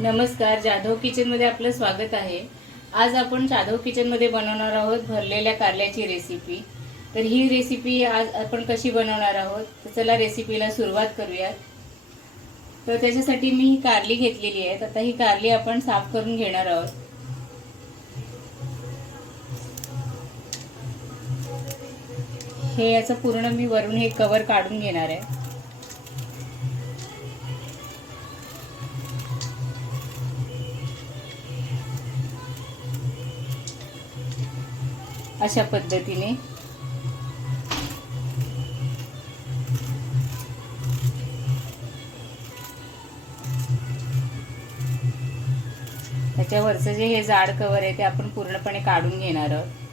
नमस्कार, जाधव किचन मध्ये आपलं स्वागत आहे। आज आपण जाधव किचन मध्ये बनवणार आहोत भरलेल्या कारल्याची रेसिपी। तर ही रेसिपी आज आपण कशी बनवणार आहोत, तर चला रेसिपीला सुरुवात करूया। तर त्याच्यासाठी मी ही कारली घेतलेली आहे। आता ही कारली आपण साफ करून घेणार आहोत। हे याचं पूर्ण मी वरून हे कवर काढून घेणार आहे। अशा पद्धतीने त्याच्यावरचं जे हे जाड कवर आहे ते आपण पूर्णपणे काढून घेणार आहोत।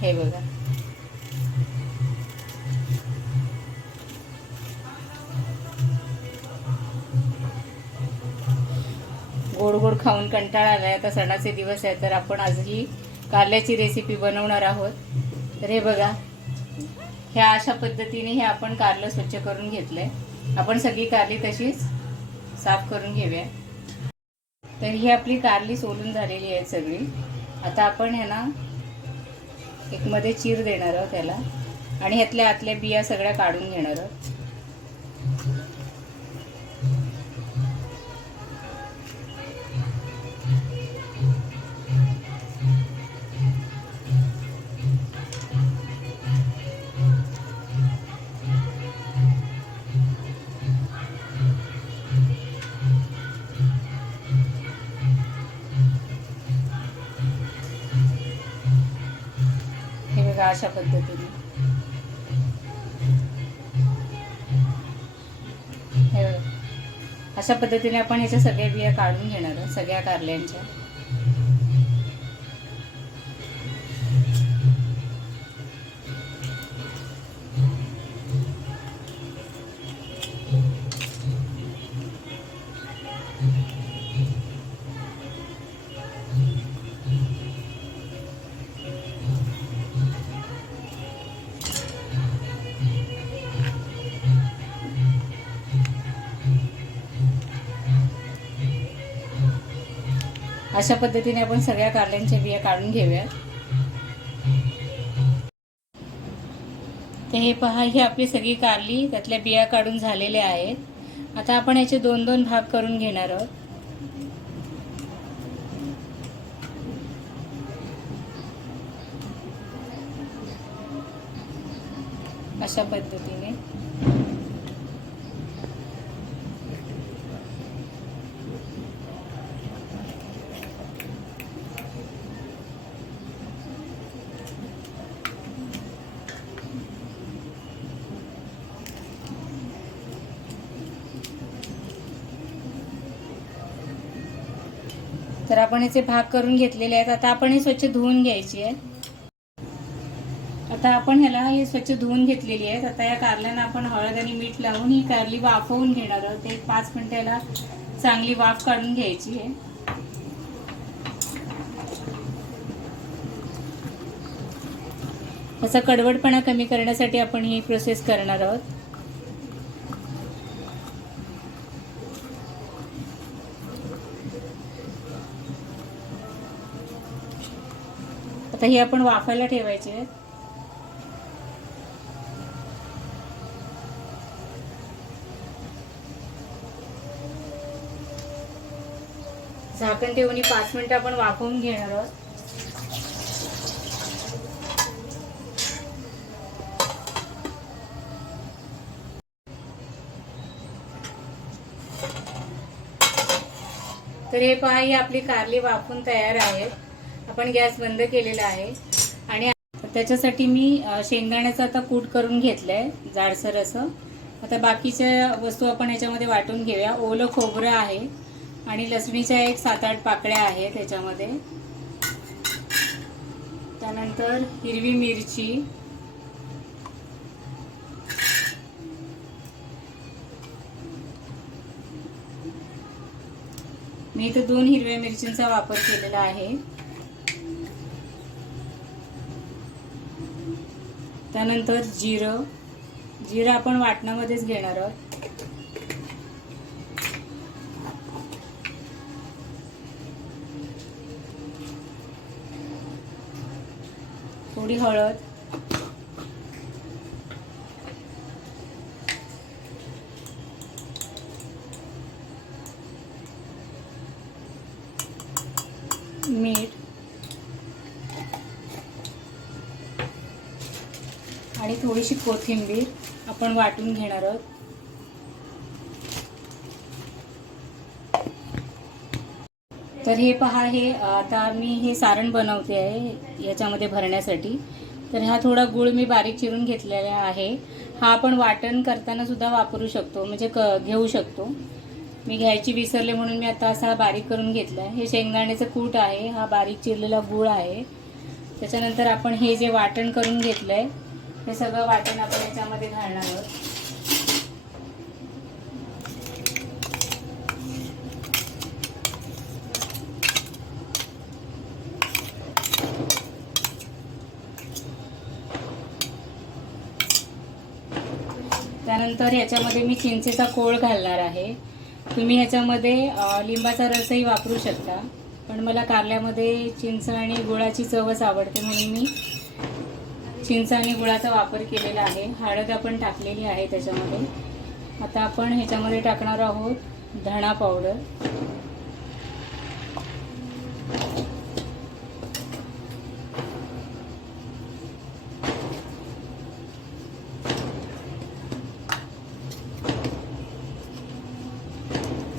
हे बघा, गोड गोड खाऊन कंटाळा आलाय। आता सणाचे दिवस आहे, तर आपण आज ही कारल्याची रेसिपी बनवणार आहोत। तर हे बघा, ह्या अशा पद्धतीने हे आपण कारलं स्वच्छ करून घेतलंय। आपण सगळी कारली तशीच साफ करून घेऊया। तर ही आपली कारली सोलून झालेली आहे सगळी। आता आपण ह्याला एक मध्ये चीर देणार आहोत त्याला, आणि ह्यातल्या आतल्या बिया सगळ्या काढून घेणार आहोत। हे बघा, अशा पद्धतीने अशा पद्धतीने आपण ह्याच्या सगळ्या बिया काढून घेणार आहोत, सगळ्या कारल्यांच्या। अशा पद्धतीने आपण सगळ्या कारल्यांच्या बिया काढून घेऊया। तर हे पहा, ही आपली सगळी कारली त्यातल्या बिया काढून झालेल्या आहेत। आता आपण याचे दोन दोन भाग करून घेणार आहोत। अशा पद्धतीने तर आपण याचे भाग करून घेतलेले आहेत। आता आपण हे स्वच्छ धुवून घ्यायची आहे। आता आपण ह्याला हे स्वच्छ धुवून घेतलेली आहेत। आता या कारल्यांना आपण हळद आणि मीठ लावून ही कारली वाफवून घेणार आहोत। एक 5 मिनिटाला चांगली वाफ काढून घ्यायची आहे। याचा कडवटपणा कमी करण्यासाठी आपण ही प्रोसेस करणार आहोत। आता ही आपण वाफायला ठेवायची आहे। झाकण ठेवून 5 मिनिटं आपण वाफवून घेणार आहोत। तर हे पहा, ही आपली कारली वाफून तयार आहे। आपण गॅस बंद केलेला आहे आणि त्याच्यासाठी मी शेंगदाण्याचा आता कूट करून घेतलाय, जाडसर असं। आता बाकीच्या वस्तू आपण याच्यामध्ये वाटून घेऊया। ओलं खोबरं आहे आणि लसणीच्या एक 7-8 पाकळ्या आहेत त्याच्यामध्ये। त्यानंतर हिरवी मिरची, मी इथे 2 हिरव्या मिरचींचा वापर केलेला आहे। त्यानंतर जिरं आपण वाटणामध्येच घेणार आहोत. थोडी हळद, मीठ आणि थोडीशी कोथिंबीर आपण वाटून घेणार आहोत. तर हे पहा, हे आता मी हे सारण बनवते आहे याच्यामध्ये भरण्यासाठी. तर हा थोडा गूळ मी बारीक चिरून घेतलेला आहे. हा आपण वाटण करताना सुद्धा वापरू शकतो, म्हणजे घेऊ शकतो. मी घ्यायची विसरले म्हणून मी आता असा बारीक करून घेतला आहे. हे शेंगदाण्याचं कूट आहे, हा बारीक चिरलेला गूळ आहे. त्याच्यानंतर आपण हे जे वाटण करून घेतलं आहे हे सगळं वाटण आपण याच्यामध्ये घालणार आहोत. त्यानंतर याच्यामध्ये मी चिंचेचा कोळ घालणार आहे. तुम्ही ह्याच्यामध्ये लिंबाचा रसही वापरू शकता, पण मला कारल्यामध्ये चिंच आणि गुळाची चवच आवडते म्हणून मी चिंच आणि गुळाचा वापर केलेला आहे. हळद आपण टाकलेली आहे त्याच्यामध्ये. आता आपण ह्याच्यामध्ये टाकणार आहोत धणा पावडर,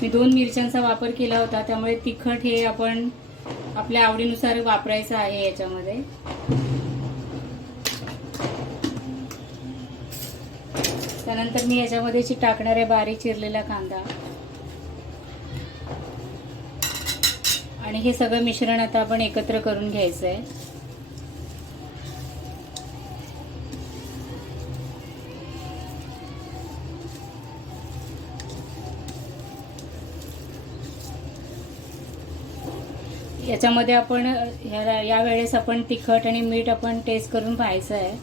मी 2 मिरच्यांचा वापर केला होता, त्यामुळे तिखट हे आपण आपल्या आवडीनुसार वापरायचं आहे याच्यामध्ये. त्यानंतर मी याच्यामध्ये टाकणार आहे बारीक चिरलेला कांदा आणि हे सगळं मिश्रण आता आपण एकत्र करून घ्यायचं आहे. याच्यामध्ये आपण या वेळेस आपण तिखट आणि मीठ आपण टेस्ट करून पाहायचं आहे.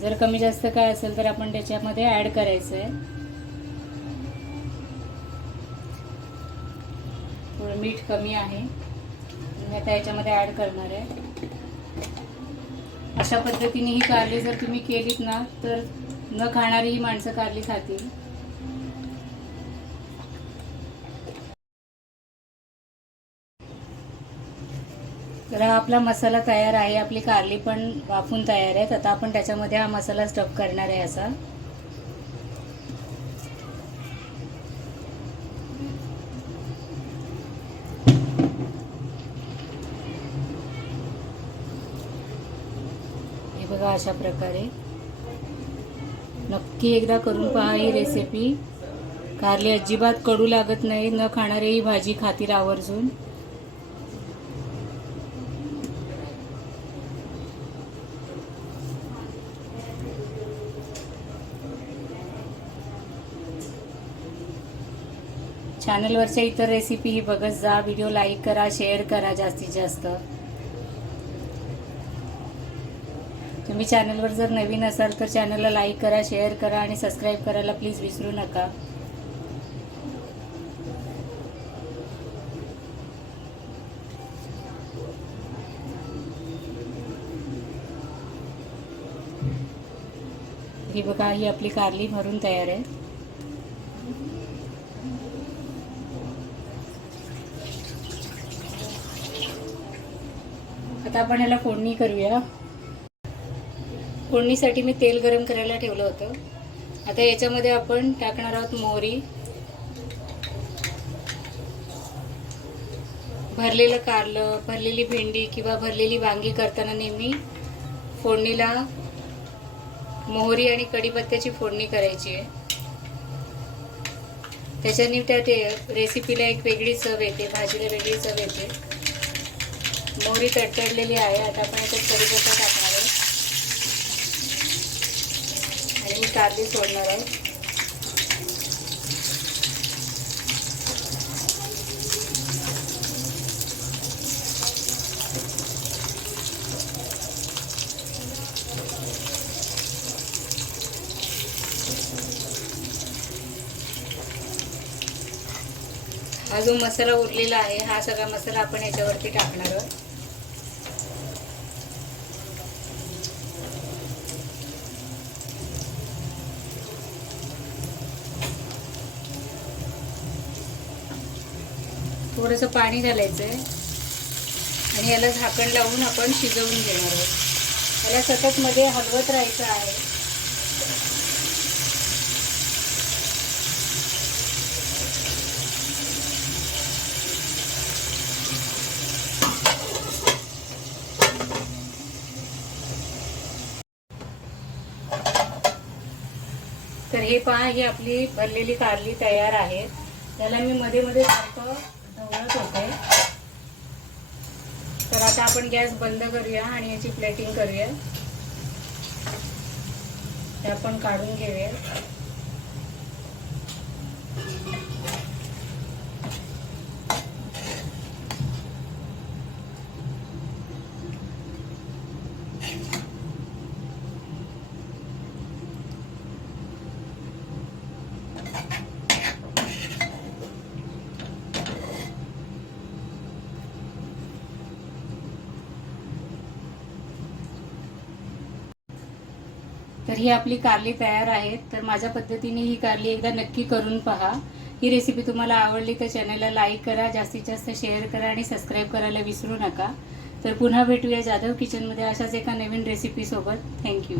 जर कमी जास्त काय असेल तर आपण त्याच्यामध्ये ॲड करायचं आहे. थोडं मीठ कमी आहे, मी आता याच्यामध्ये ॲड करणार आहे. अशा पद्धतीने ही कारली जर तुम्ही केलीत ना तर न खाणारी ही माणसं कारली खातील. तर हा आपला मसाला तयार आहे. आपली कारली पण वाफून तयार आहेत. आता आपण त्याच्यामध्ये हा मसाला स्टफ करणार आहे असा. हे बघा, अशा प्रकारे नक्की एकदा करून पहा ही रेसिपी. कारली अजिबात कडू लागत नाही, न खाणारे ही भाजी खातील आवर्जून. चॅनलवरच्या इतर रेसिपी ही बघत जा. व्हिडिओ लाईक करा, शेअर करा जास्तीत जास्त. तुम्ही चॅनलवर जर नवीन असाल तर चॅनलला लाईक करा, शेअर करा आणि सबस्क्राईब करायला प्लीज विसरू नका. ही बघा, ही आपली कारली भरून तयार आहे. आता आपण ह्याला फोडणी करूया. फोडणीसाठी मी तेल गरम करायला ठेवलं होतं. आता याच्यामध्ये आपण टाकणार आहोत मोहरी, भरलेलं कारलं, भरलेली भेंडी किंवा भरलेली वांगी करताना नेहमी फोडणीला मोहरी आणि कढीपत्त्याची फोडणी करायची आहे. त्याच्याने त्या रेसिपीला एक वेगळी चव येते, भाजीला वेगळी चव येते. मोहरी तडतडलेली आहे. आता आपण याच्यात कढीपत्ता टाकणार आहे आणि मी कारली सोडणार आहे. हा जो मसाला उरलेला आहे हा सगळा मसाला आपण याच्यावरती टाकणार आहोत. थोडंसं पाणी घालायचंय आणि याला झाकण लावून आपण शिजवून घेणार आहोत. याला सतत मध्ये हलवत राहायचं आहे. तर हे पहा, ही आपली भरलेली कारली तयार आहे. त्याला मी मध्ये मध्ये सारखं ढवळत होते. तर आता आपण गॅस बंद करूया आणि याची प्लेटिंग करूया. ते आपण काढून घेऊया. तर ही आपली कारली तयार आहे. तर माझ्या पद्धतीने ही कारली एकदा नक्की करून पहा. ही रेसिपी तुम्हाला आवडली तर चॅनलला लाईक करा, जास्तीत जास्त शेअर करा आणि सबस्क्राईब करायला विसरू नका. तर पुन्हा भेटूया जाधव किचनमध्ये अशाच एका नवीन रेसिपी सोबत. थँक्यू.